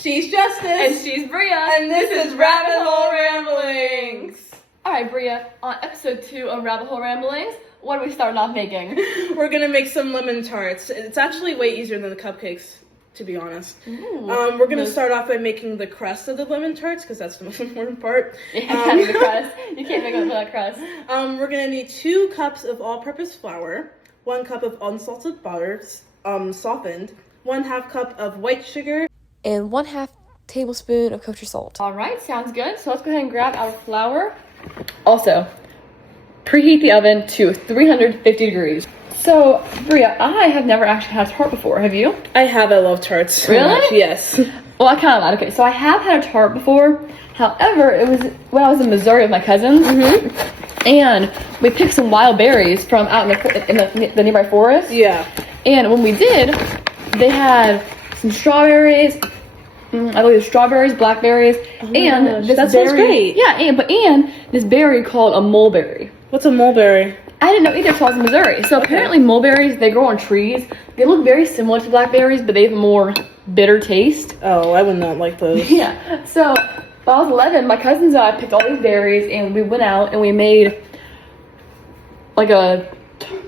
She's Justice. And she's Bria. And this is Rabbit Hole Ramblings. Alright, Bria, on episode 2 of Rabbit Hole Ramblings, what are we starting off making? We're gonna make some lemon tarts. It's actually way easier than the cupcakes, to be honest. Ooh. We're gonna start off by making the crust of the lemon tarts, because that's the most important part. Yeah, the crust. You can't make it without crust. We're gonna need 2 cups of all-purpose flour, 1 cup of unsalted butter, softened, 1/2 cup of white sugar, and 1/2 tablespoon of kosher salt. Alright, sounds good. So let's go ahead and grab our flour. Also, preheat the oven to 350 degrees. So, Bria, I have never actually had a tart before. Have you? I love tarts. So Really? much. Yes. Well, I kind of lied. Okay, so I have had a tart before. However, it was when I was in Missouri with my cousins. And we picked some wild berries from out in the nearby forest. Yeah. And when we did, they had some strawberries. I believe strawberries, blackberries, and gosh, this that berry. sounds great. Yeah, and this berry called a mulberry. What's a mulberry? I didn't know either until I was in Missouri. So apparently mulberries, they grow on trees. They look very similar to blackberries, but they have a more bitter taste. Oh, I would not like those. Yeah. So when I was 11, my cousins and I picked all these berries, and we went out and we made like a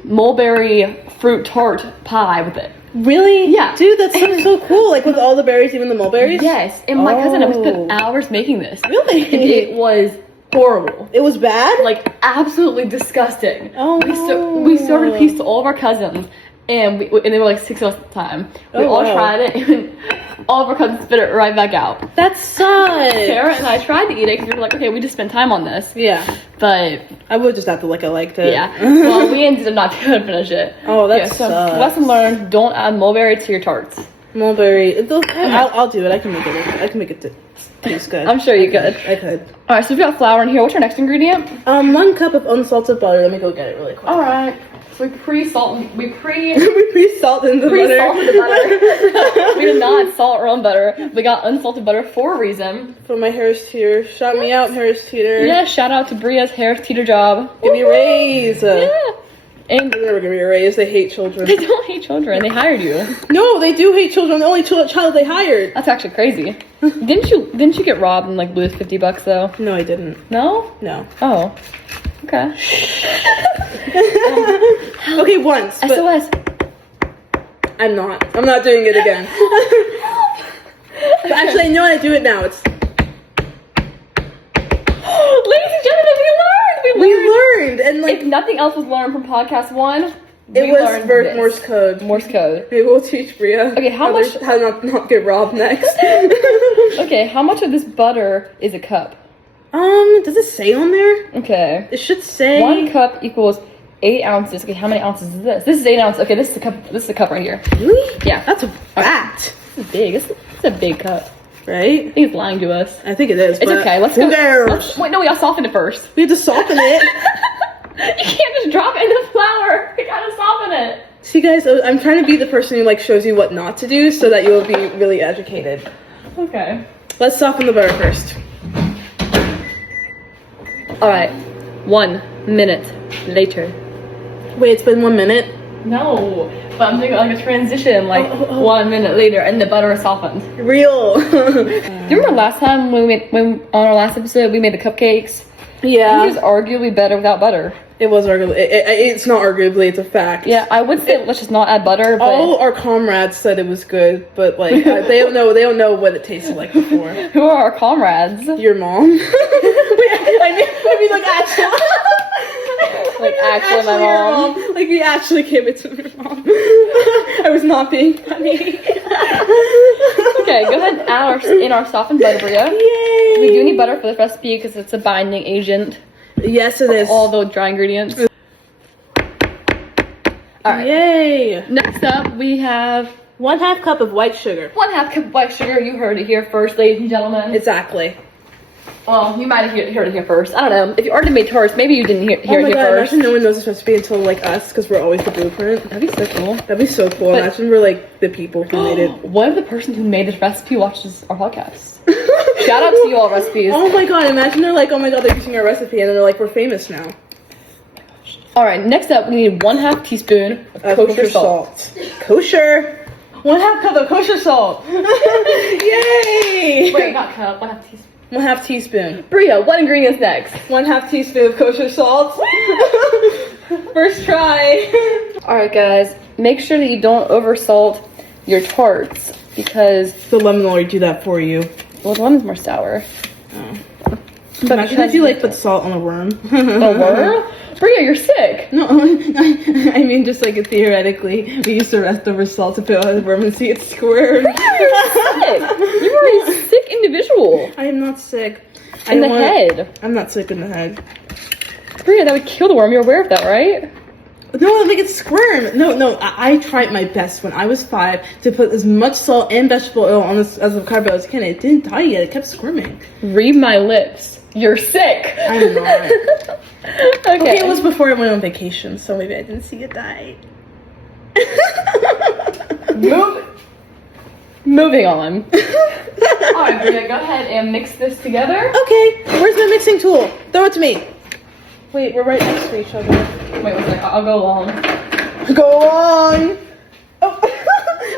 mulberry fruit tart pie with it. Really? Yeah. Dude, that sounds so cool. Like with all the berries, even the mulberries? Yes. And my cousin and I spent Oh. hours making this. Really? And it was horrible. It was bad? Like absolutely disgusting. Oh. We served a piece to all of our cousins, and they were like 6 of us at the time. We Oh, all wow. tried it, and all of our cousins spit it right back out. That sucks. Sarah and I tried to eat it because we were like, okay, we just spent time on this. Yeah. But I would just have to like I liked it. yeah, well, we ended up not going to finish it. Oh, that yeah, so sucks. lesson learned: don't add mulberry to your tarts. Mulberry. I'll do it. I can make it. I can make it taste good. I'm sure you could. I could. All right, so we've got flour in here. What's our next ingredient? 1 cup of unsalted butter. Let me go get it really quick. All right. So we pre-salted We pre-salted the butter. Pre-salted the butter. We did not salt our own butter. We got unsalted butter for a reason. For my Harris Teeter. Shout me out, Harris Teeter. Yeah, shout out to Bria's Harris Teeter job. Give me a raise. Yeah. And They're never giving me a raise. They hate children. they don't hate children. They hired you. No, they do hate children. The only child they hired. That's actually crazy. Didn't you get robbed and like lose $50 though? No, I didn't. No? No. Oh. Okay. Okay, once. But SOS. I'm not doing it again. But actually, I know how to do it now. It's Ladies and gentlemen, we learned, and like If nothing else was learned from podcast 1, it we was learned for this. Morse code. Morse code. Maybe we'll teach Bria. Okay, how to not get robbed next. Okay, how much of this butter is a cup? Does it say on there? Okay. It should say 1 cup equals 8 ounces. Okay, how many ounces is this? This is 8 ounces. Okay, this is the cup. This is the cup right here. Really? Yeah. That's a fact, This is big. This is a big cup. right? I think it's lying to us. I think it is. It's but okay. Let's who go. cares? Wait, no, we gotta soften it first. We have to soften it. You can't just drop it in the flour. You gotta soften it. See, guys, I'm trying to be the person who like shows you what not to do, so that you'll be really educated. Okay. Let's soften the butter first. All right. 1 minute later. Wait, it's been 1 minute. No, but I'm doing like a transition, like Oh. 1 minute later, and the butter is softened. Real. Do you remember last time when on our last episode we made the cupcakes? Yeah. It was arguably better without butter. It was arguably. It's not arguably. It's a fact. Yeah, I would say let's just not add butter. But All our comrades said it was good, but like they don't know. They don't know what it tasted like before. who are our comrades? Your mom. I mean, like actually. Like actually my your mom. Like we actually gave it to your mom. I was not being funny. Okay, go ahead and add in our softened butter, Bria. Yay! We do need butter for this recipe because it's a binding agent. Yes, it is. All the dry ingredients. All right. Yay! Next up, we have 1/2 cup of white sugar. 1/2 cup of white sugar. You heard it here first, ladies and gentlemen. Exactly. Well, you might have heard it here first. I don't know. If you already made tarts, maybe you didn't hear Oh it my here god! first. Imagine no one knows this recipe until like us, because we're always the blueprint. That'd be so cool. That'd be so cool. But- Imagine we're like the people who made it. What if the person who made this recipe watches our podcast? Shout out to you all recipes. Oh my god! Imagine they're like, oh my god, they're using our recipe, and then they're like, we're famous now. All right, next up, we need 1/2 teaspoon of kosher salt. Kosher. 1/2 cup of kosher salt. Yay! not cup, 1/2 teaspoon. 1/2 teaspoon. Bria, what ingredients next? 1/2 teaspoon of kosher salt. First try. Alright guys, make sure that you don't oversalt your tarts because The lemon will already do that for you. well, the lemon's more sour. But imagine if you like put salt on a worm. A worm? Bria, you're sick. No, I mean just like theoretically, we used the leftover salt to put on the worm and see it squirm. You're sick. You are a sick individual. I am not sick. In the head. I'm not sick in the head. Bria, that would kill the worm. You're aware of that, right? No, it'll make it squirm. No, I tried my best when I was 5 to put as much salt and vegetable oil on this as avocado as I can. It didn't die yet. It kept squirming. Read my lips. You're sick. I'm not. Okay. It was before I went on vacation, so maybe I didn't see it die. Moving on. Alright, Bria, go ahead and mix this together. Okay, where's the mixing tool? Throw it to me. Wait, we're right next to each other. Wait 1 second, I'll go along. Go on. Oh,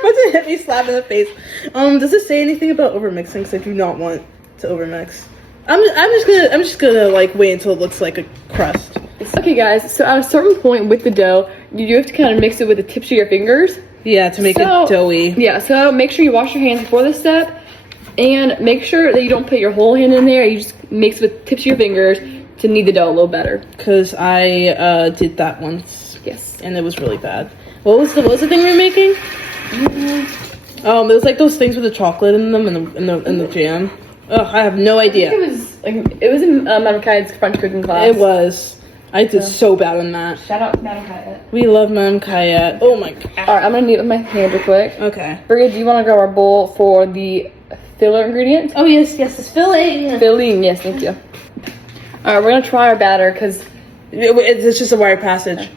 what's it hit me slap in the face? Does it say anything about overmixing? Because I do not want to overmix. I'm just gonna like wait until it looks like a crust. Okay guys, so at a certain point with the dough, you do have to kind of mix it with the tips of your fingers. Yeah, to make it doughy. Yeah, so make sure you wash your hands before this step, and make sure that you don't put your whole hand in there. You just mix with the tips of your fingers to knead the dough a little better. Because I did that once. Yes. And it was really bad. What was the thing we were making? It was like those things with the chocolate in them and the jam. Ugh, I have no idea. I think it was in Madam Kai's French cooking class. It was. I did so bad on that. Shout out to Madam Kai. We love Madam Kayette. Oh my god. Alright, I'm gonna knead it with my hand real quick. Okay. Bria, do you want to grab our bowl for the filler ingredient? Oh yes, it's filling. Filling, yes, thank you. Alright, we're gonna try our batter because It's just a wire passage.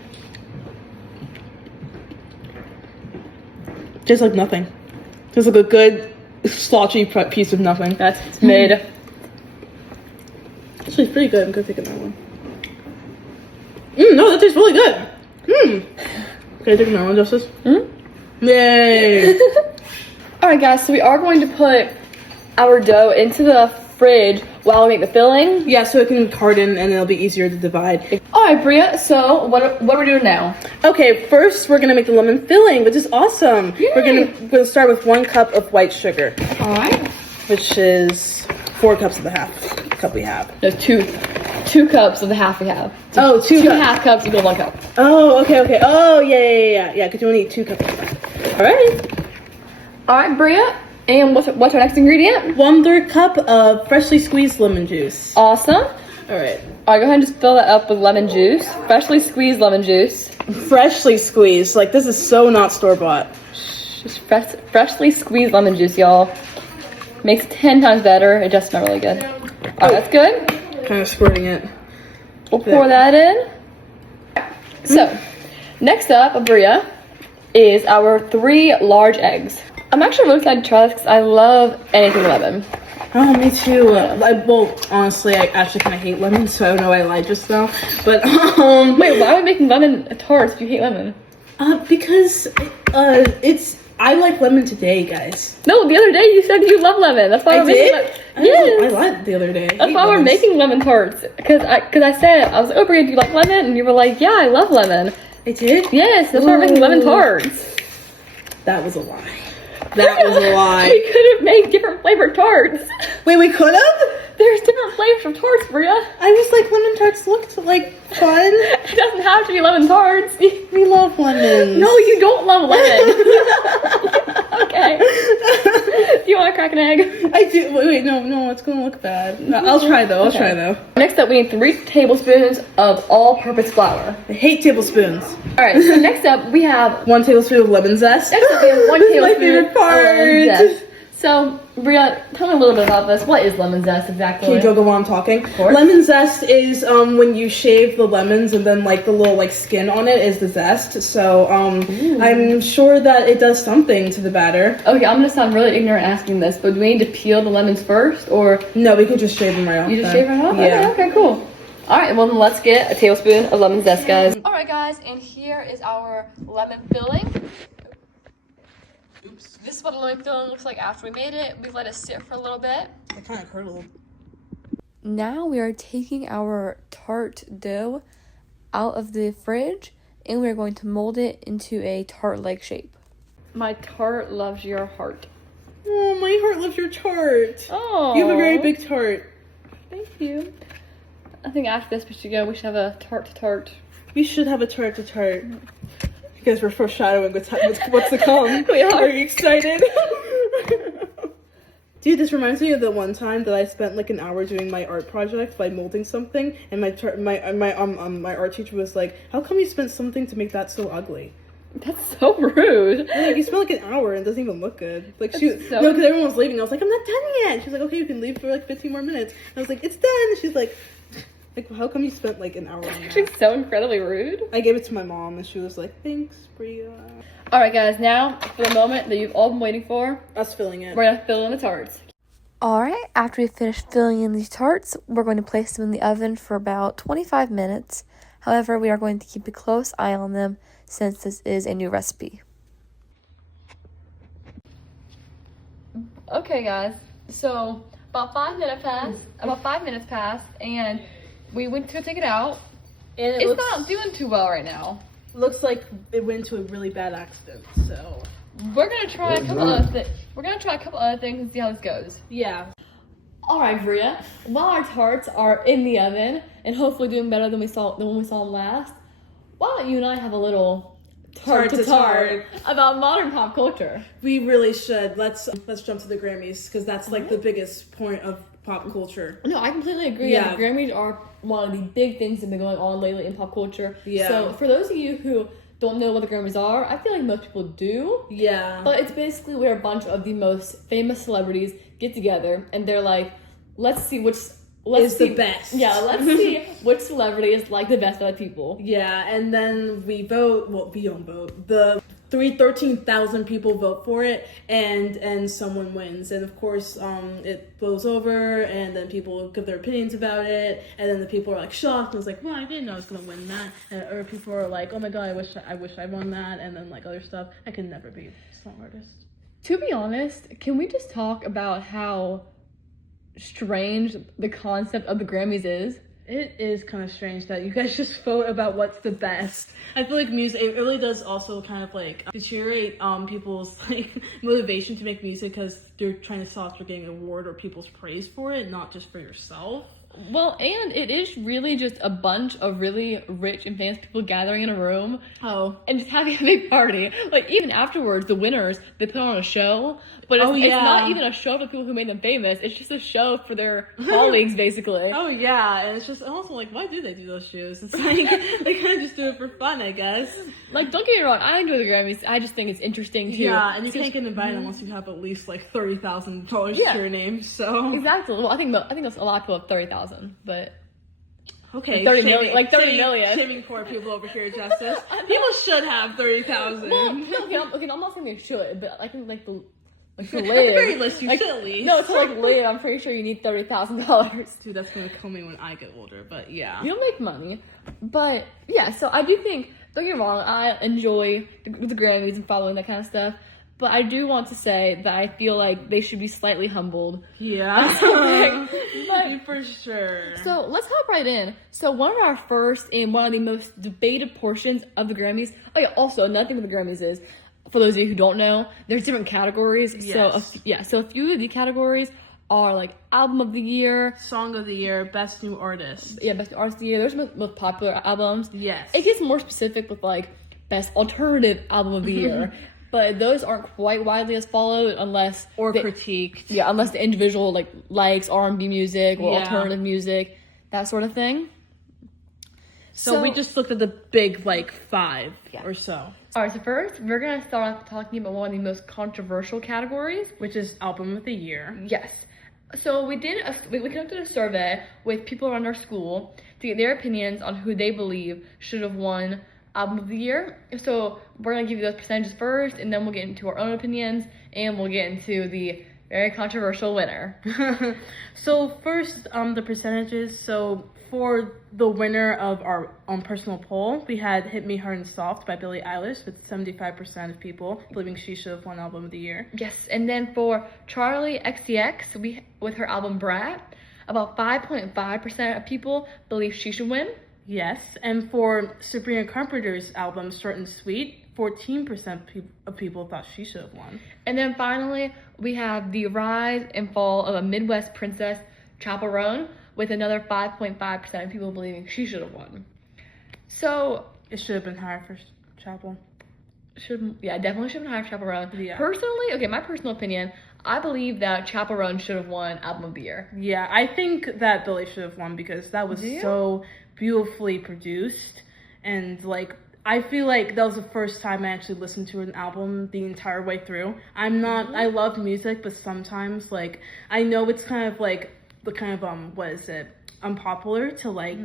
Just like nothing. Just like a good slotchy piece of nothing. that's made. Actually, it's pretty good. I'm gonna take another one. No, that tastes really good. Can I take another one, Justice? Yay. Alright guys, so we are going to put our dough into the fridge while we make the filling. Yeah, so it can harden and it'll be easier to divide. Alright Bria, so what are we doing now? Okay, first we're gonna make the lemon filling, which is awesome. Yay. We're gonna start with 1 cup of white sugar, Alright. which is 4 cups of the half cup we have. No, two cups of the half we have. Oh, 2 Two cups. half cups equal 1 cup. Oh, okay. Oh, yeah, because you only need 2 cups of that. Alright Bria, and what's our next ingredient? 1/3 cup of freshly squeezed lemon juice. Awesome. Alright. Alright, go ahead and just fill that up with lemon juice. Freshly squeezed lemon juice. Freshly squeezed. Like, this is so not store-bought. Just freshly squeezed lemon juice, y'all. Makes it 10 times better. It just smells really good. Alright, that's good. Kind of squirting it. We'll pour that in. So, next up, Bria, is our 3 large eggs. I'm actually really excited to try this because I love anything lemon. Oh, me too. Well, honestly, I actually kind of hate lemon, so I don't know why I lied just now. But, Wait, why are we making lemon tarts if you hate lemon? because, I like lemon today, guys. No, the other day you said you love lemon. That's why I we're making did? Yes. I lied the other day. That's why we're making lemon tarts. Because I said, I was like, oh, Bria, do you like lemon? And you were like, yeah, I love lemon. I did? Yes, that's why we're making lemon tarts. That was a lie. That was a lie. We could have made different flavored tarts. Wait, we could have? There's different flavors of tarts, Bria. I just like lemon tarts looked like fun. It doesn't have to be lemon tarts. We love lemons. No, you don't love lemon. Okay. Do you want to crack an egg? I do. Wait, no, it's gonna look bad. I'll try though. Next up, we need 3 tablespoons of all-purpose flour. I hate tablespoons. All right. So next up, we have 1 tablespoon of lemon zest. next up we have 1 This is tablespoon my favorite part. of lemon zest. So, Bria, tell me a little bit about this. What is lemon zest exactly? Can you go while I'm talking? Of course. Lemon zest is when you shave the lemons and then like the little like skin on it is the zest. So I'm sure that it does something to the batter. Okay, I'm gonna sound really ignorant asking this, but do we need to peel the lemons first, or No, we could just shave them right off. you just then. shave it off? Yeah. Okay, cool. All right, well then let's get a tablespoon of lemon zest, guys. All right, guys, and here is our lemon filling. Oops. This is what a lemon filling looks like after we made it. We've let it sit for a little bit. It kind of curdled. Now we are taking our tart dough out of the fridge and we're going to mold it into a tart-like shape. My tart loves your heart. Oh, my heart loves your tart. Oh. You have a very big tart. Thank you. I think after this we should have a tart. We should have a tart to tart. You guys were foreshadowing what's to come. We are. Are you excited? Dude, this reminds me of the one time that I spent like an hour doing my art project by molding something, and my art teacher was like, "How come you spent something to make that so ugly?" That's so rude. I'm like, you spent like an hour and it doesn't even look good. Like That's no, so- because everyone was leaving. I was like, "I'm not done yet." She's like, "Okay, you can leave for like 15 more minutes." And I was like, "It's done." And she's like, how come you spent like an hour on that? She's so incredibly rude. I gave it to my mom, and she was like, "Thanks, Bria." All right, guys. Now for the moment that you've all been waiting for, Us filling it. we're gonna fill in the tarts. Alright, after we finish filling in these tarts, we're going to place them in the oven for about 25 minutes. However, we are going to keep a close eye on them since this is a new recipe. Okay, guys. So about 5 minutes passed, and we went to take it out. And It's not doing too well right now. looks like it went into a really bad accident. So We're gonna try a couple other things and see how this goes. yeah. All right, Bria. While our tarts are in the oven and hopefully doing better than when we saw them last, why don't you and I have a little tart to tart about modern pop culture? We really should. Let's jump to the Grammys, because that's like the biggest point of pop culture. No, I completely agree. Yeah. The Grammys are one of the big things that have been going on lately in pop culture. Yeah. So for those of you who don't know what the Grammys are, I feel like most people do. Yeah. But it's basically where a bunch of the most famous celebrities get together and they're like, let's see the best. Yeah, let's see which celebrity is like the best by the people. Yeah, and then we vote. Well, we don't vote. The 13,000 people vote for it, and someone wins. And of course, it blows over, and then people give their opinions about it, and then the people are like shocked. And it's like, well, I didn't know I was gonna win that. Or people are like, oh my god, I wish I won that. And then like other stuff. I can never be a song artist. To be honest, can we just talk about how strange the concept of the Grammys is? It is kind of strange that you guys just vote about what's the best. I feel like music, it really does also kind of like deteriorate people's like motivation to make music, because they're trying to solve for getting an award or people's praise for it, not just for yourself. Well, and it is really just a bunch of really rich and famous people gathering in a room. Oh. And just having a big party. Like, even afterwards, the winners, they put on a show. But it's not even a show for the people who made them famous. It's just a show for their colleagues, basically. Oh, yeah. And it's just also like, why do they do those shows? It's like, they kind of just do it for fun, I guess. Like, don't get me wrong, I enjoy the Grammys. I just think it's interesting, too. Yeah, and you can't get invited unless you have at least like $30,000 to your name, so. Exactly. Well, I think that's a lot of people have 30,000, but okay, 30 million, like 30 million. Shaming poor people over here, Justice. People should have 30,000. Well, okay, I'm not saying they should, but I think to At the live. very least, you like, should at least. No, to like live, I'm pretty sure you need $30,000. Dude, that's gonna kill me when I get older, but yeah. You don't make money, but yeah. So I do think. Don't get me wrong, I enjoy the Grammys and following that kind of stuff. But I do want to say that I feel like they should be slightly humbled. Yeah. But, for sure. So let's hop right in. So one of our first and one of the most debated portions of the Grammys. Oh yeah, also another thing with the Grammys is, for those of you who don't know, there's different categories. Yes. So a few of the categories are like album of the year, Song of the year, best new artist. Yeah, best artist of the year. There's most popular albums. Yes. It gets more specific with like best alternative album of the year. But those aren't quite widely as followed unless critiqued. Yeah, unless the individual likes R&B music or alternative music, that sort of thing. So we just looked at the big five or so. Alright, so first we're gonna start off talking about one of the most controversial categories, which is album of the year. Yes. So we conducted a survey with people around our school to get their opinions on who they believe should have won album of the year. So we're gonna give you those percentages first, and then we'll get into our own opinions, and we'll get into the very controversial winner. So first, the percentages. So for the winner of our own personal poll, we had "Hit Me Hard and Soft" by Billie Eilish, with 75% of people believing she should have won Album of the Year. Yes, and then for Charlie XCX, with her album Brat, about 5.5% of people believe she should win. Yes, and for Sabrina Carpenter's album "Short and Sweet," 14% of people thought she should have won. And then finally, we have the rise and fall of a Midwest princess, Chappell Roan, with another 5.5% of people believing she should have won. So It should have been higher for Chappell. Definitely should have been higher for Chappell Roan. Yeah. Personally, okay, my personal opinion, I believe that Chappell Roan should have won Album of the Year. Yeah, I think that Billie should have won because that was so beautifully produced, and like I feel like that was the first time I actually listened to an album the entire way through. I love music, but sometimes like I know it's kind of like the kind of unpopular to like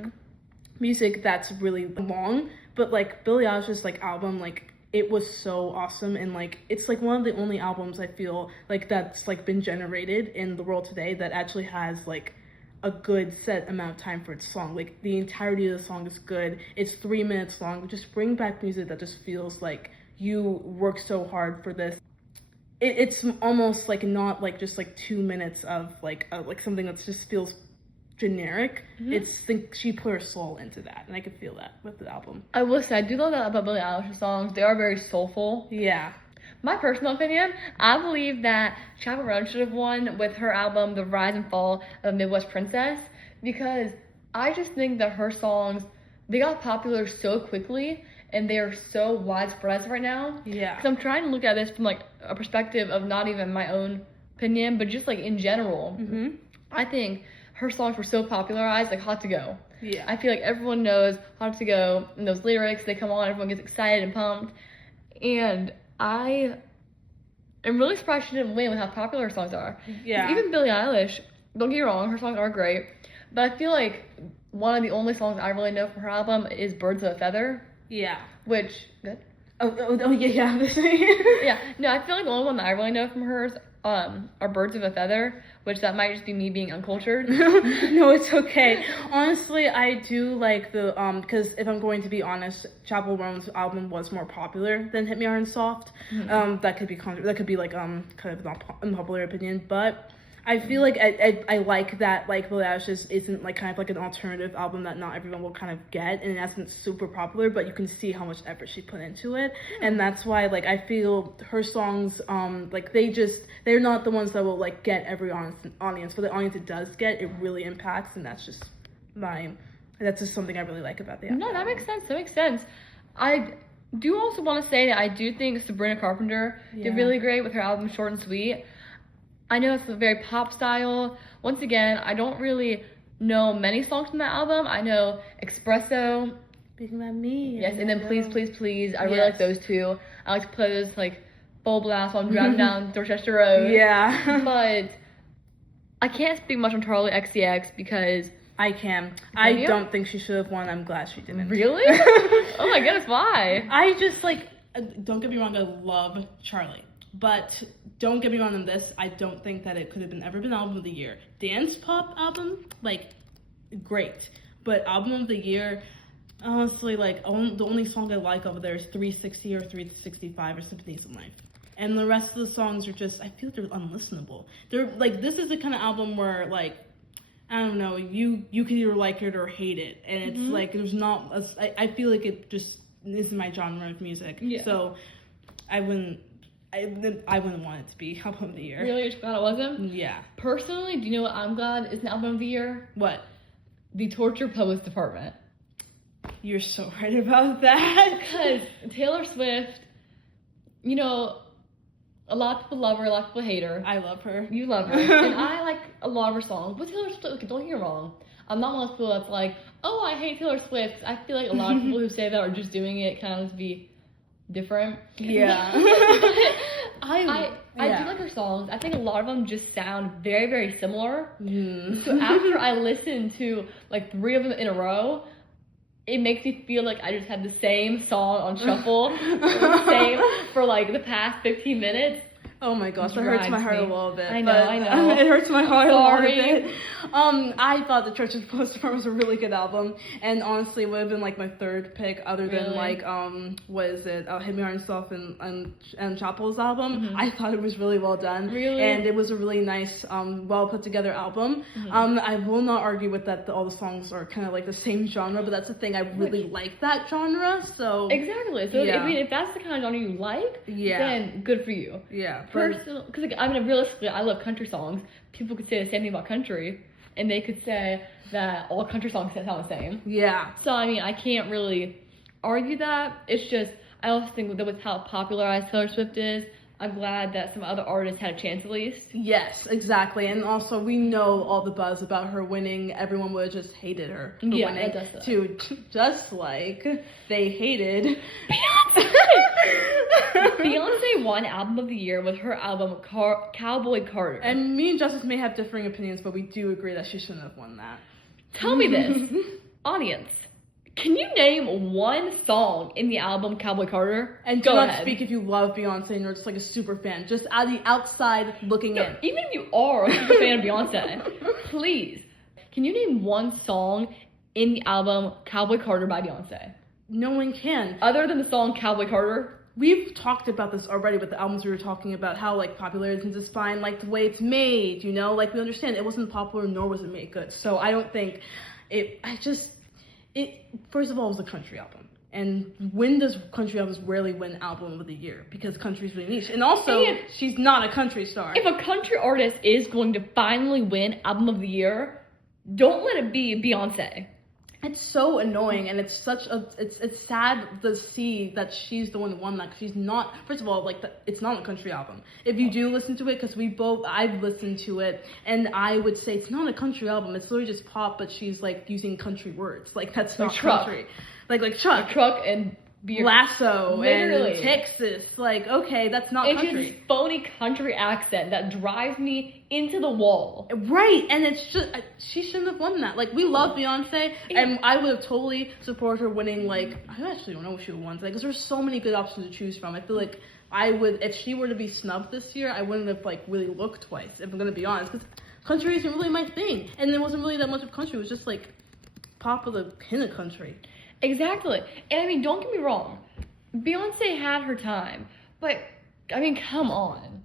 music that's really long, but like Billie Eilish's like album, like it was so awesome, and like it's like one of the only albums I feel like that's like been generated in the world today that actually has like a good set amount of time for its song. Like the entirety of the song is good. It's 3 minutes long. Just bring back music that just feels like you worked so hard for this. It's almost like not like just like 2 minutes of like something that just feels generic. She put her soul into that, and I could feel that with the album. I will say, I do love that about Billie Eilish's songs. They are very soulful. Yeah. My personal opinion, I believe that Chappell Roan should have won with her album The Rise and Fall of Midwest Princess, because I just think that her songs, they got popular so quickly and they are so widespread right now. Yeah. Because I'm trying to look at this from like a perspective of not even my own opinion, but just like in general. I think her songs were so popularized, like Hot to Go. Yeah. I feel like everyone knows Hot to Go, and those lyrics, they come on, everyone gets excited and pumped. And I am really surprised she didn't win with how popular her songs are. Yeah. Even Billie Eilish, don't get me wrong, her songs are great, but I feel like one of the only songs I really know from her album is Birds of a Feather. Yeah. Which, good? Oh yeah. Yeah, no, I feel like the only one that I really know from hers are Birds of a Feather, which that might just be me being uncultured. No, it's okay. Honestly, I do like the because if I'm going to be honest, Chappell Roan's album was more popular than Hit Me Hard and Soft. That could be like kind of an unpopular opinion, but I feel like I like that like Billie Eilish isn't like kind of like an alternative album that not everyone will kind of get, and it isn't super popular, but you can see how much effort she put into it, and that's why like I feel her songs like they're not the ones that will like get every audience, but the audience it does get, it really impacts, and that's just something I really like about the album. No, that makes sense. I do also want to say that I do think Sabrina Carpenter did really great with her album Short and Sweet. I know it's a very pop style. Once again, I don't really know many songs from that album. I know Espresso. Speaking about me. Yes, and then Please, Please, Please. I really like those two. I like to play those like full blast while I'm driving down Dorchester Road. Yeah. But I can't speak much on Charlie XCX because I can. I don't think she should have won. I'm glad she didn't. Really? Oh my goodness, why? I just like, don't get me wrong, I love Charlie. But don't get me wrong on this, I don't think that it could have ever been Album of the Year. Dance pop album, like, great. But Album of the Year, honestly, like, the only song I like over there is 360 or 365 or Symphonies of Life. And the rest of the songs are just, I feel they're unlistenable. They're, like, this is the kind of album where, like, I don't know, you could either like it or hate it. And it's, like, there's not, I feel like it just isn't my genre of music. Yeah. So, I wouldn't want it to be Album of the Year. Really? You're glad it wasn't? Yeah. Personally, do you know what I'm glad is an Album of the Year? What? The Torture Police Department. You're so right about that. Because Taylor Swift, you know, a lot of people love her, a lot of people hate her. I love her. You love her. And I like a lot of her songs. But Taylor Swift, don't get me wrong. I'm not one of those people that's like, oh, I hate Taylor Swift. I feel like a lot of people who say that are just doing it kind of to be different. Yeah. I do like her songs. I think a lot of them just sound very, very similar. So after I listen to like 3 of them in a row, it makes me feel like I just had the same song on shuffle, same for like the past 15 minutes. Oh my gosh, that hurts my heart a little bit. I know. It hurts my heart a little Sorry. bit. I thought the Church of Postpartum was a really good album, and honestly, it would have been like my third pick, other than like what is it? Hit Me Hard and Soft and Chapel's album. I thought it was really well done. Really? And it was a really nice, well put together album. I will not argue with that. All the songs are kind of like the same genre, but that's the thing. I really like that genre. So exactly. So if that's the kind of genre you like, then good for you. Yeah. Personally, because like, I mean, realistically, I love country songs. People could say the same thing about country, and they could say that all country songs sound the same. Yeah. So I mean, I can't really argue that. It's just I also think that with how popularized Taylor Swift is, I'm glad that some other artists had a chance at least. Yes, exactly. And also, we know all the buzz about her winning. Everyone would have just hated her for winning. That does suck. Too, just like they hated Beyonce. Beyonce won Album of the Year with her album Cowboy Carter. And me and Justice may have differing opinions, but we do agree that she shouldn't have won that. Tell me this, audience. Can you name one song in the album Cowboy Carter? And do not speak if you love Beyonce and you're just like a super fan. Just out the outside looking in. Even if you are a super fan of Beyonce, please. Can you name one song in the album Cowboy Carter by Beyonce? No one can. Other than the song Cowboy Carter? We've talked about this already with the albums we were talking about, how like popularity is just fine, like the way it's made, you know? Like we understand it wasn't popular nor was it made good. So I don't think first of all, it was a country album. And when does country albums rarely win album of the year? Because country's really niche. And also, she's not a country star. If a country artist is going to finally win album of the year, don't let it be Beyonce. It's so annoying, and it's sad to see that she's the one who won that, because she's not, first of all, it's not a country album. If you do listen to it, because I've listened to it, and I would say it's not a country album, it's literally just pop, but she's like using country words, like that's not country. Like Chuck. Truck and beer. Lasso Literally. And Texas, like, okay, that's not country. It's this phony country accent that drives me into the wall. Right, and it's just, she shouldn't have won that. Like, we love Beyonce, and I would have totally supported her winning, like, I actually don't know what she would have won today, because there's so many good options to choose from. I feel like I would, if she were to be snubbed this year, I wouldn't have, like, really looked twice, if I'm going to be honest, because country isn't really my thing, and there wasn't really that much of country. It was just, like, pop with a hint of country. Exactly. And I mean, don't get me wrong. Beyonce had her time. But, I mean, come on.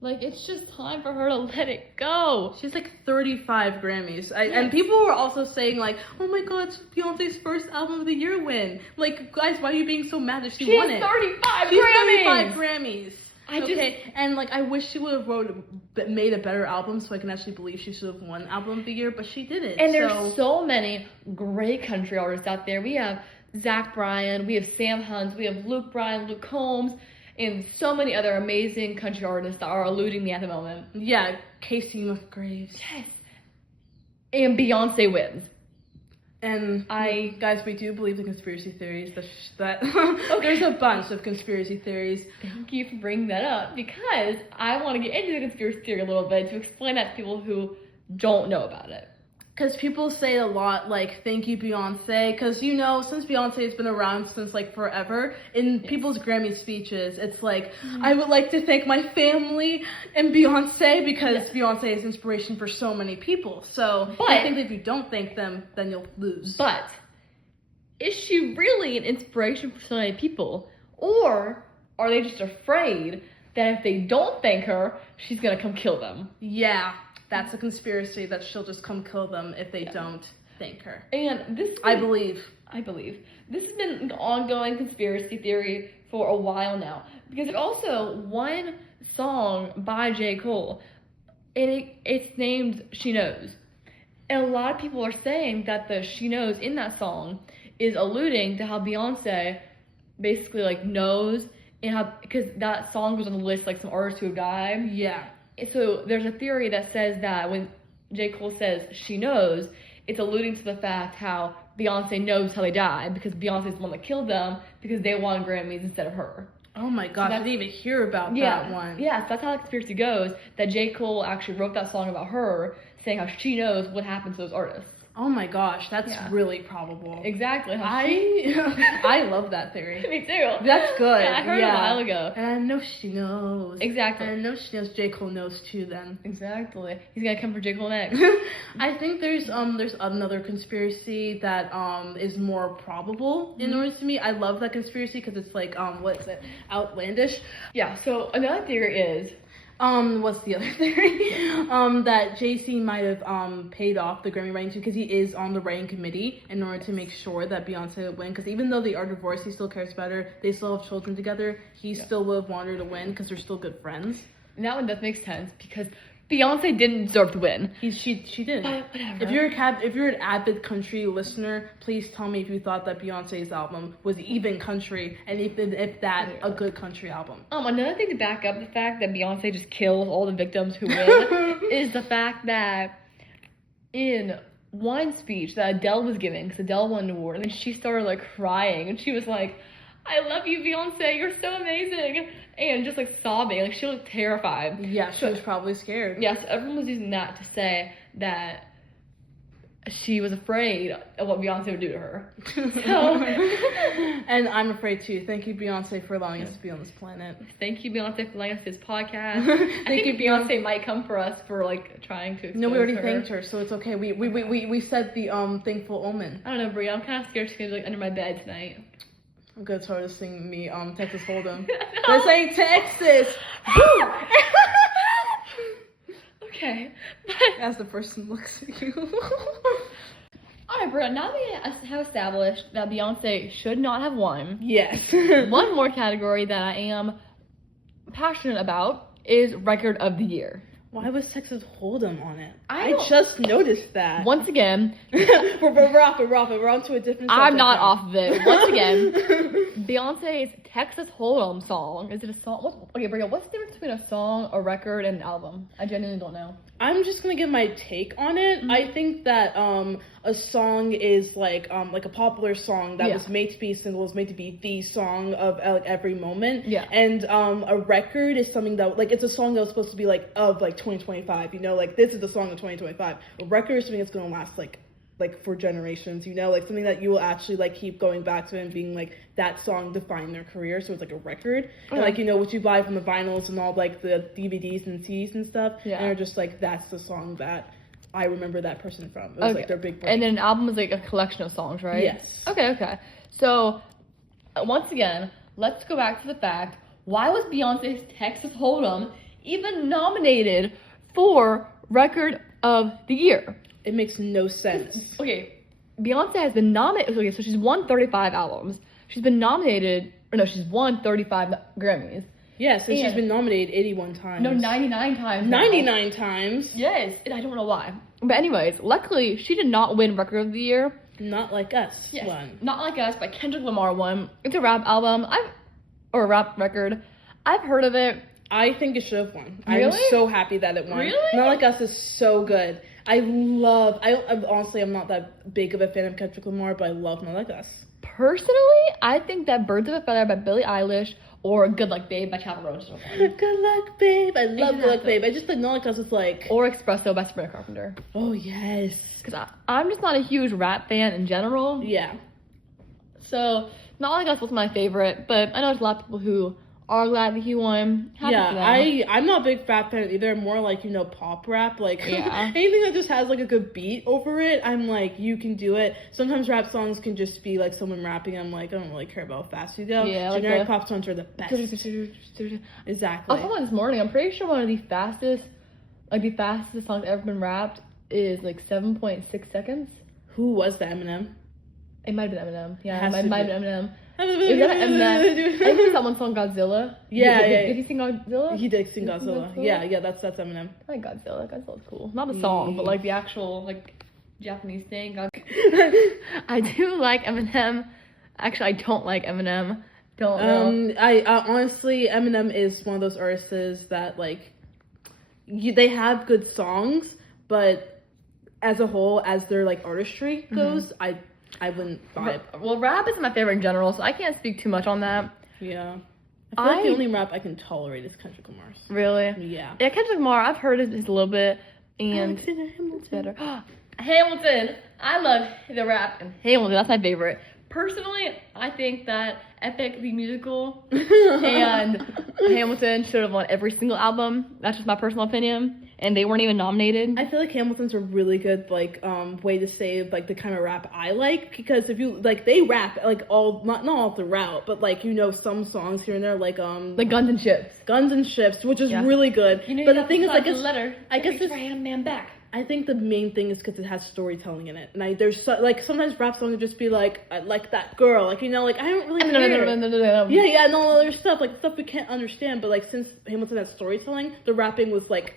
Like, it's just time for her to let it go. She's like 35 Grammys. And people were also saying, like, oh my god, it's Beyonce's first album of the year win. Like, guys, why are you being so mad that she won it? 35 She's Grammys! 35 Grammys. And like, I wish she would have made a better album so I can actually believe she should have won album of the year, but she didn't. And there's so many great country artists out there. We have Zach Bryan, we have Sam Hunt, we have Luke Bryan, Luke Combs, and so many other amazing country artists that are eluding me at the moment. Yeah, Casey Musgraves. Yes. And Beyonce wins. And guys, we do believe the conspiracy theories that there's a bunch of conspiracy theories. Thank you for bringing that up, because I want to get into the conspiracy theory a little bit to explain that to people who don't know about it. Because people say a lot, like, thank you, Beyonce. Because, you know, since Beyonce has been around since, like, forever, in people's Grammy speeches, it's like, I would like to thank my family and Beyonce, because Beyonce is inspiration for so many people. So, I think that if you don't thank them, then you'll lose. But, is she really an inspiration for so many people? Or are they just afraid that if they don't thank her, she's going to come kill them? Yeah. That's a conspiracy that she'll just come kill them if they don't thank her. And I believe. This has been an ongoing conspiracy theory for a while now. Because there's also one song by J. Cole, and it's named She Knows. And a lot of people are saying that the She Knows in that song is alluding to how Beyonce basically, like, knows, and how, because that song was on the list, like, some artists who have died. Yeah. So there's a theory that says that when J. Cole says she knows, it's alluding to the fact how Beyonce knows how they died, because Beyonce's the one that killed them, because they won Grammys instead of her. Oh my gosh, I didn't even hear about that one. Yeah, so that's how the conspiracy goes, that J. Cole actually wrote that song about her, saying how she knows what happened to those artists. Oh my gosh, that's really probable. Exactly. I love that theory. Me too. That's good. Yeah, I heard it a while ago. And I know she knows. Exactly. And I know she knows J. Cole knows too then. Exactly. He's gonna come for J. Cole next. I think there's another conspiracy that is more probable in order to me. I love that conspiracy because it's like what is it? Outlandish. Yeah, so another theory is what's the other theory? That JC might have paid off the Grammy writing too because he is on the writing committee in order to make sure that Beyonce would win. Because even though they are divorced, he still cares about her. They still have children together. He still would have wanted her to win because they're still good friends. And that one does make sense because Beyonce didn't deserve to win. She did. But whatever. If you're an avid country listener, please tell me if you thought that Beyonce's album was even country, and if that a good country album. Another thing to back up the fact that Beyonce just kills all the victims who win is the fact that in one speech that Adele was giving, because Adele won an award, and then she started like crying, and she was like, "I love you, Beyonce. You're so amazing," and just like sobbing, like she was terrified. Yeah, she was probably scared. Yes, everyone was using that to say that she was afraid of what Beyonce would do to her. So, and I'm afraid too. Thank you, Beyonce, for allowing us to be on this planet. Thank you, Beyonce, for letting us this podcast. I think Beyonce might come for us for like trying to. No, we already her. Thanked her, so it's okay. We said the thankful omen. I don't know, Bria. I'm kind of scared she's gonna be like under my bed tonight. I'm gonna try to sing me Texas Hold'em. This ain't Texas. Okay. As the person looks at you. Alright, Bria, now that we have established that Beyonce should not have won, Yes. one more category that I am passionate about is Record of the Year. Why was Texas Hold'em on it? I just noticed that. Once again, we're off it. We're on to a different subject. I'm not off of it. Once again, Beyonce's Texas Hold'em song. Is it a song? Okay, Bria, what's the difference between a song, a record, and an album? I genuinely don't know. I'm just gonna give my take on it. Mm-hmm. I think that a song is like a popular song that was made to be a single, was made to be the song of every moment. Yeah. And a record is something that like it's a song that was supposed to be like of like 2025. You know, like this is the song of 2025. A record is something that's gonna last like for generations. You know, like something that you will actually like keep going back to and being like that song defined their career. So it's like a record, and like you know what you buy from the vinyls and all like the DVDs and CDs and stuff. Yeah. And they're just like that's the song that I remember that person from. It was like their big break. And then an album is like a collection of songs, right? Yes. Okay. So once again, let's go back to the fact: why was Beyonce's Texas Hold'em even nominated for Record of the Year? It makes no sense. Okay, Beyonce has been nominated. Okay, so she's won 35 albums. She's been nominated, she's won 35 Grammys. Yes, and she's been nominated 81 times. No, 99 times. 99 times? Yes, and I don't know why. But anyways, luckily, she did not win Record of the Year. Not Like Us won. Not Like Us by Kendrick Lamar won. It's a rap album. Or a rap record. I've heard of it. I think it should have won. Really? I'm so happy that it won. Really? Not Like Us is so good. Honestly, I'm not that big of a fan of Kendrick Lamar, but I love Not Like Us. Personally, I think that Birds of a Feather by Billie Eilish or Good Luck Babe by Chapel Roach is fun. Good Luck Babe. I love Good Luck Babe. I just think Not Like Us is like... Or Espresso by Sabrina Carpenter. Oh, yes. Because I'm just not a huge rap fan in general. Yeah. So, Not Like Us was my favorite, but I know there's a lot of people who are glad that he won. Happy for them. I'm not a big rap fan either. More like, you know, pop rap. Like, yeah. Anything that just has, like, a good beat over it, I'm like, you can do it. Sometimes rap songs can just be, like, someone rapping. I'm like, I don't really care about how fast you go. Yeah, generic pop songs are the best. Exactly. I saw one this morning. I'm pretty sure one of the fastest songs ever been rapped is, like, 7.6 seconds. Who was that, Eminem? It might have been Eminem. Yeah, it might have been Eminem. Is that Eminem? I think someone sung Godzilla. Yeah, Did he sing Godzilla? He did sing Godzilla. Yeah, that's Eminem. I like Godzilla. Godzilla's cool. Not the song, but like the actual like Japanese thing. I do like Eminem. Actually, I don't like Eminem. Don't know. I honestly, Eminem is one of those artists that like they have good songs, but as a whole, as their like artistry goes, I wouldn't vibe. Well, rap is my favorite in general, so I can't speak too much on that. Yeah. I feel like the only rap I can tolerate is Kendrick Lamar's. Really? Yeah. Yeah, Kendrick Lamar, I've heard it a little bit, and it's better. Hamilton! I love the rap and Hamilton. That's my favorite. Personally, I think that Epic the Musical and Hamilton should have won every single album. That's just my personal opinion. And they weren't even nominated. I feel like Hamilton's a really good way to say like the kind of rap I like, because if you like they rap like all not all throughout, but like some songs here and there like Guns and Ships. Guns and Ships, which is really good. But the thing is, I guess it's right hand man back. I think the main thing is because it has storytelling in it, and there's sometimes rap songs would just be like, I like that girl, like I don't really No. no other stuff like stuff we can't understand, but like since Hamilton had storytelling, the rapping was like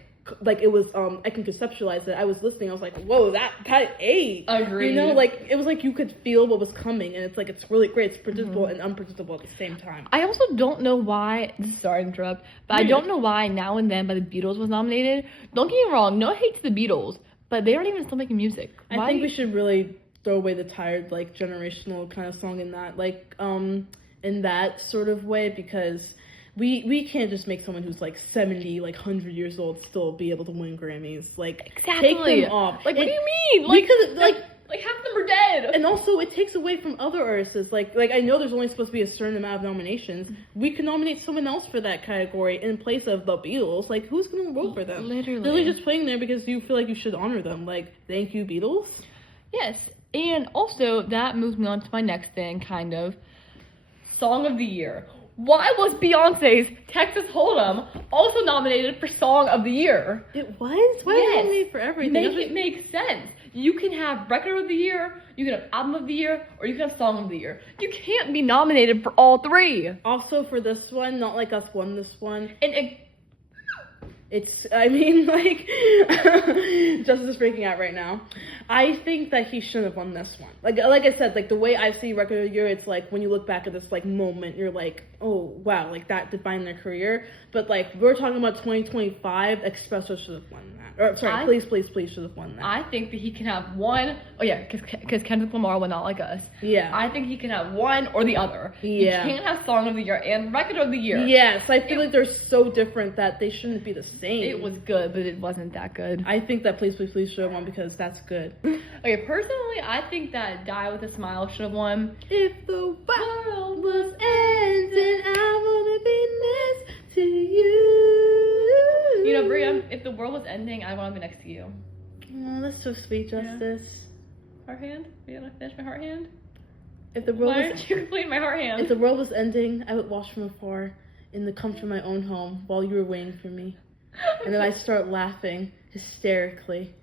it was I can conceptualize it. I was listening, I was like, whoa, that ate. Agreed. Like it was like you could feel what was coming, and it's like it's really great. It's predictable and unpredictable at the same time. I also don't know why. Sorry to interrupt, but I don't know why Now and Then by the Beatles was nominated. Don't get me wrong, no hate to the Beatles, but they aren't even still making music. I think we should really throw away the tired like generational kind of song in that sort of way, because we can't just make someone who's like 70, like 100 years old still be able to win Grammys. Like, exactly. Take them off. Like, what do you mean? Like half of them are dead. And also, it takes away from other artists. Like I know there's only supposed to be a certain amount of nominations. We can nominate someone else for that category in place of the Beatles. Like, who's gonna vote for them? Literally just playing there because you feel like you should honor them. Like, thank you, Beatles. Yes, and also that moves me on to my next thing, kind of. Song of the Year. Why was Beyonce's Texas Hold'em also nominated for Song of the Year? It was? Why was it nominated for everything? Make it make sense. You can have Record of the Year, you can have Album of the Year, or you can have Song of the Year. You can't be nominated for all three. Also for this one, Not Like Us won this one. And Justice is breaking out right now. I think that he shouldn't have won this one. Like I said, like the way I see Record of the Year, it's like when you look back at this like moment, you're like, oh wow, like that defined their career. But like we're talking about 2025, Espresso should have won that. Or sorry, please should have won that. I think that he can have one. Oh yeah, because Kendrick Lamar won Not Like Us. Yeah. I think he can have one or the other. Yeah. You can't have Song of the Year and Record of the Year. Yes, I feel like they're so different that they shouldn't be the same. It was good, but it wasn't that good. I think that Please should have won because that's good. Okay, personally, I think that Die With a Smile should have won. If the world was ending, I wanna be next to you. You know, Bria, if the world was ending, I want to be next to you. Oh, that's so sweet, Justice. Yeah. Heart hand? Are you gonna finish my heart hand? If the world Why aren't you completing my heart hand? If the world was ending, I would watch from afar in the comfort of my own home while you were waiting for me. And then I start laughing hysterically.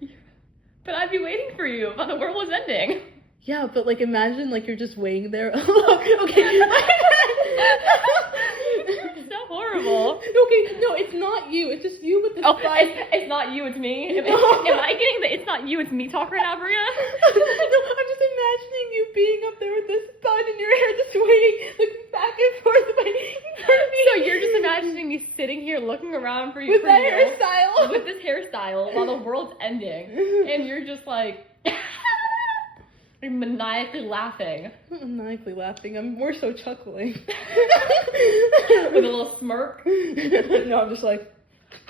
But I'd be waiting for you while the world was ending. Yeah, but like imagine like you're just waiting there. Okay. So horrible. Okay, no, it's not you. It's just you with the it's not you, it's me. Am I getting the it's not you, it's me talk right now, Bria? No, I'm just imagining you being up there with this bun in your hair, just waiting, looking back and forth. So you're just imagining me sitting here looking around for you with that hairstyle, with this hairstyle while the world's ending, and you're just like. You're maniacally laughing. I'm not maniacally laughing. I'm more so chuckling. With a little smirk? No, I'm just like...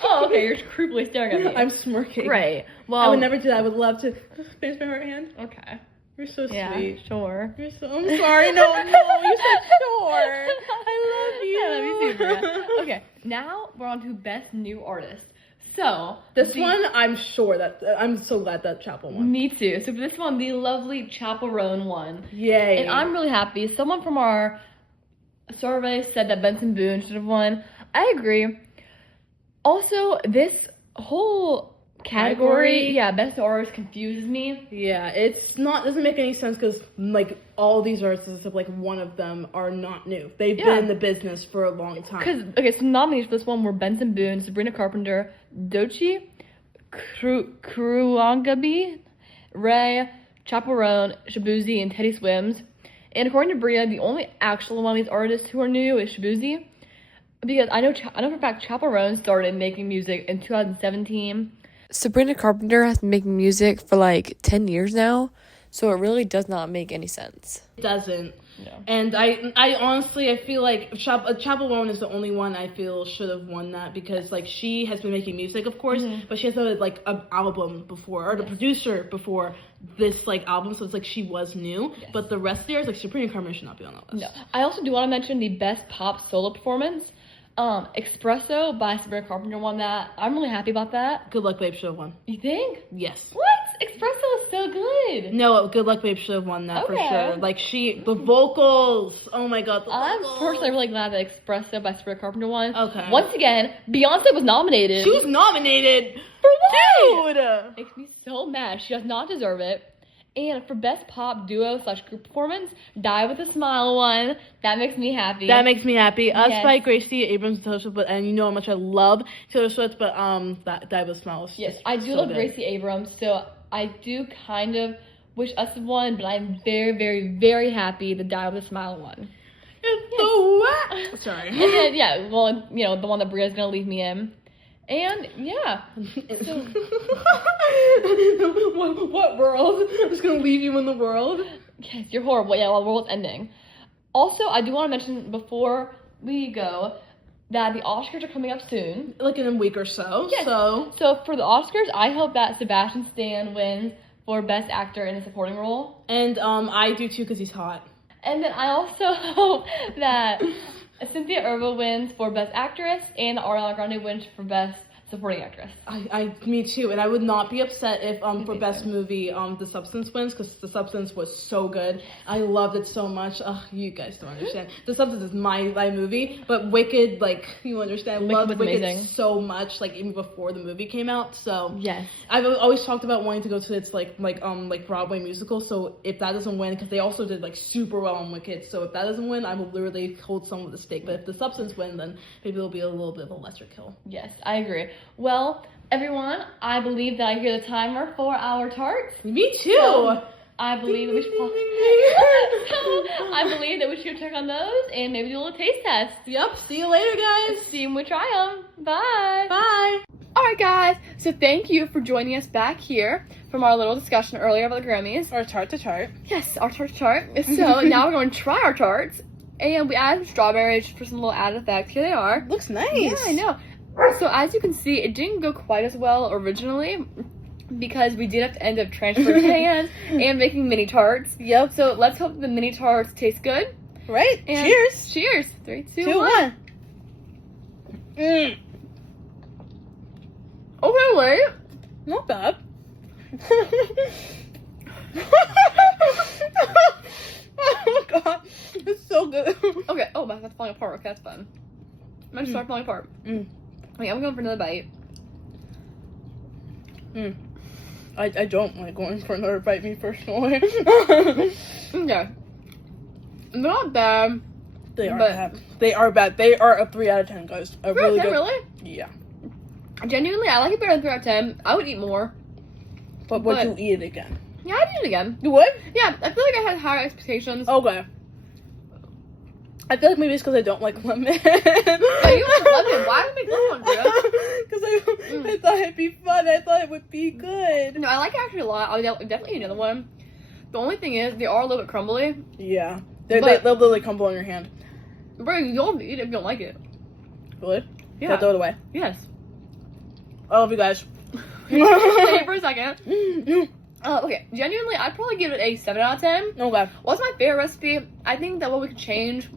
Oh, okay, you're creepily staring at me. I'm smirking. Right. Well... I would never do that. I would love to finish my heart hand. Okay. You're so yeah, sweet. Sure. You're so... I'm sorry. No, you said sure. I love you. I love you too, Bria. Okay, now we're on to Best New Artist. So, this one, I'm sure that, I'm so glad that Chapel won. Me too. So for this one, the lovely Chaperone won. Yay. And I'm really happy. Someone from our survey said that Benson Boone should have won. I agree. Also, this whole category, Best New Artist confuses me. Yeah, doesn't make any sense because, like, all these artists, except, like, one of them are not new. They've been in the business for a long time. So nominees for this one were Benson Boone, Sabrina Carpenter, Doechii, Kuruangabi, Ray, Chaperone, Shabuzi, and Teddy Swims. And according to Bria, the only actual one of these artists who are new is Shabuzi. Because I know for a fact Chaperone started making music in 2017. Sabrina Carpenter has been making music for like 10 years now, so it really does not make any sense. It doesn't. Yeah. And I honestly, I feel like Chaperone is the only one I feel should have won that, because like she has been making music, of course, but she has like an album before, or the producer before this like album, so it's like she was new. Yes. But the rest of theirs, like Supreme and Carmen, should not be on that list. No, I also do want to mention the best pop solo performance. Espresso by Sabrina Carpenter won that. I'm really happy about that. Good Luck Babe should have won. You think? Yes. What? Espresso is so good. No, Good Luck Babe should have won that for Okay. sure. Like the vocals. Oh my god, the I'm vocals. personally really glad that Espresso by Sabrina Carpenter won. Okay. Once again, Beyonce was nominated. She was nominated. For what? Dude. Makes me so mad. She does not deserve it. And for best pop duo / group performance, Die With a Smile won. That makes me happy. That makes me happy. Us Yes. by Gracie Abrams and Taylor Swift, and you know how much I love Taylor Swift, but that Die With a Smile was Yes, just I do so love good. Gracie Abrams, so I do kind of wish us had won, but I'm very, very, very happy the Die With a Smile won. It's the what? Sorry. And then, yeah, well, you know, the one that Bria's gonna leave me in. And, yeah. So, what world? I'm just gonna leave you in the world. yes, you're horrible. Yeah, well, the world's ending. Also, I do want to mention before we go that the Oscars are coming up soon. Like in a week or so. Yes. So for the Oscars, I hope that Sebastian Stan wins for Best Actor in a Supporting Role. And I do too, because he's hot. And then I also hope that Cynthia Erivo wins for Best Actress and Ariana Grande wins for Best Supporting Actress. Me too, and I would not be upset if for Best Movie The Substance wins, because The Substance was so good. I loved it so much. Ugh, you guys don't understand. The Substance is my movie, but Wicked, like, you understand, loved Wicked amazing. so much, like even before the movie came out. So Yes. I've always talked about wanting to go to its like Broadway musical. So if that doesn't win, because they also did like super well on Wicked, so if that doesn't win, I will literally hold someone with a stake. But if The Substance win, then maybe it'll be a little bit of a lesser kill. Yes, I agree. Well, everyone, I believe that I hear the timer for our tarts. Me too. So, I believe that we should I believe that we should check on those and maybe do a little taste test. Yep. See you later, guys. See when we try them. Bye. Bye. Alright guys, so thank you for joining us back here from our little discussion earlier about the Grammys. Or tart to tart. Yes, our tart chart. So now we're going to try our tarts. And we added strawberries for some little added effect. Here they are. Looks nice. Yeah, I know. So as you can see, it didn't go quite as well originally because we did have to end up transferring hands and making mini tarts. Yep. So let's hope the mini tarts taste good. Right. And Cheers. Cheers. 3, 2, 2, 1. 1. Okay, wait. Not bad. Oh god, it's so good. Okay. Oh, that's falling apart. Okay, that's fun. I'm gonna start falling apart. Okay, I'm going for another bite. I don't like going for another bite, me personally. Okay. They're not bad. They are But- bad. They are bad. They are a 3 out of 10, guys. A really good. Really? Yeah. Genuinely, I like it better than 3 out of 10. I would eat more. But would But- you eat it again? Yeah, I'd eat it again. You would? Yeah, I feel like I had higher expectations. Okay. I feel like maybe it's because I don't like lemon. Oh, you like lemon. Why would you make lemon, bro? Because I thought it'd be fun. I thought it would be good. No, I like it actually a lot. I'll definitely eat another one. The only thing is, they are a little bit crumbly. Yeah. But- They'll literally crumble on your hand. Bro, you don't eat it if you don't like it. Really? Yeah. Throw it away. Yes. I love you guys. Wait for a second. Okay, genuinely, I'd probably give it a 7 out of 10. Okay. What's my favorite recipe? I think that what we could change,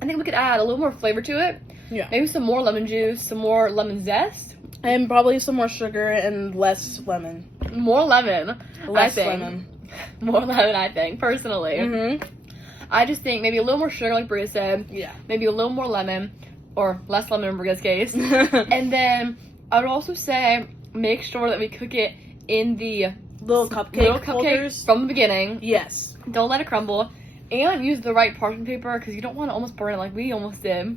I think we could add a little more flavor to it. Yeah. Maybe some more lemon juice, some more lemon zest. And probably some more sugar and less lemon. More lemon, Less I think. lemon. More lemon, I think, personally. Mm-hmm. I just think maybe a little more sugar, like Bria said. Yeah. Maybe a little more lemon, or less lemon in Bria's case. And then I would also say make sure that we cook it in the Little cupcake holders. from the beginning. Yes. Don't let it crumble. And use the right parchment paper because you don't want to almost burn it like we almost did.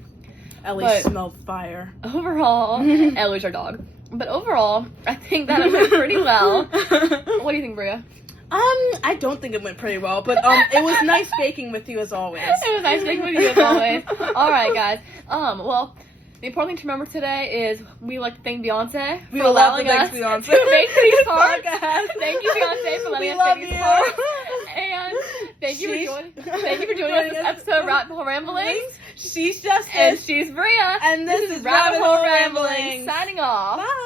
Ellie But- smelled fire. Overall, Ellie's our dog. But overall, I think that it went pretty well. What do you think, Bria? I don't think it went pretty well, but it was nice baking with you as always. It was nice being with you as always. Alright, guys. Well, the important thing to remember today is we like to thank Beyonce We for would love to allowing us thank Beyonce. to make these parts. Podcast. Thank you, Beyonce, for letting We us love make these you. parts. And thank Thank you for joining us this episode of Rabbit Hole Ramblings. She's Justice. And she's Bria. And this is Rabbit Rabbit Hole Hole Ramblings. Ramblings. Signing off. Bye.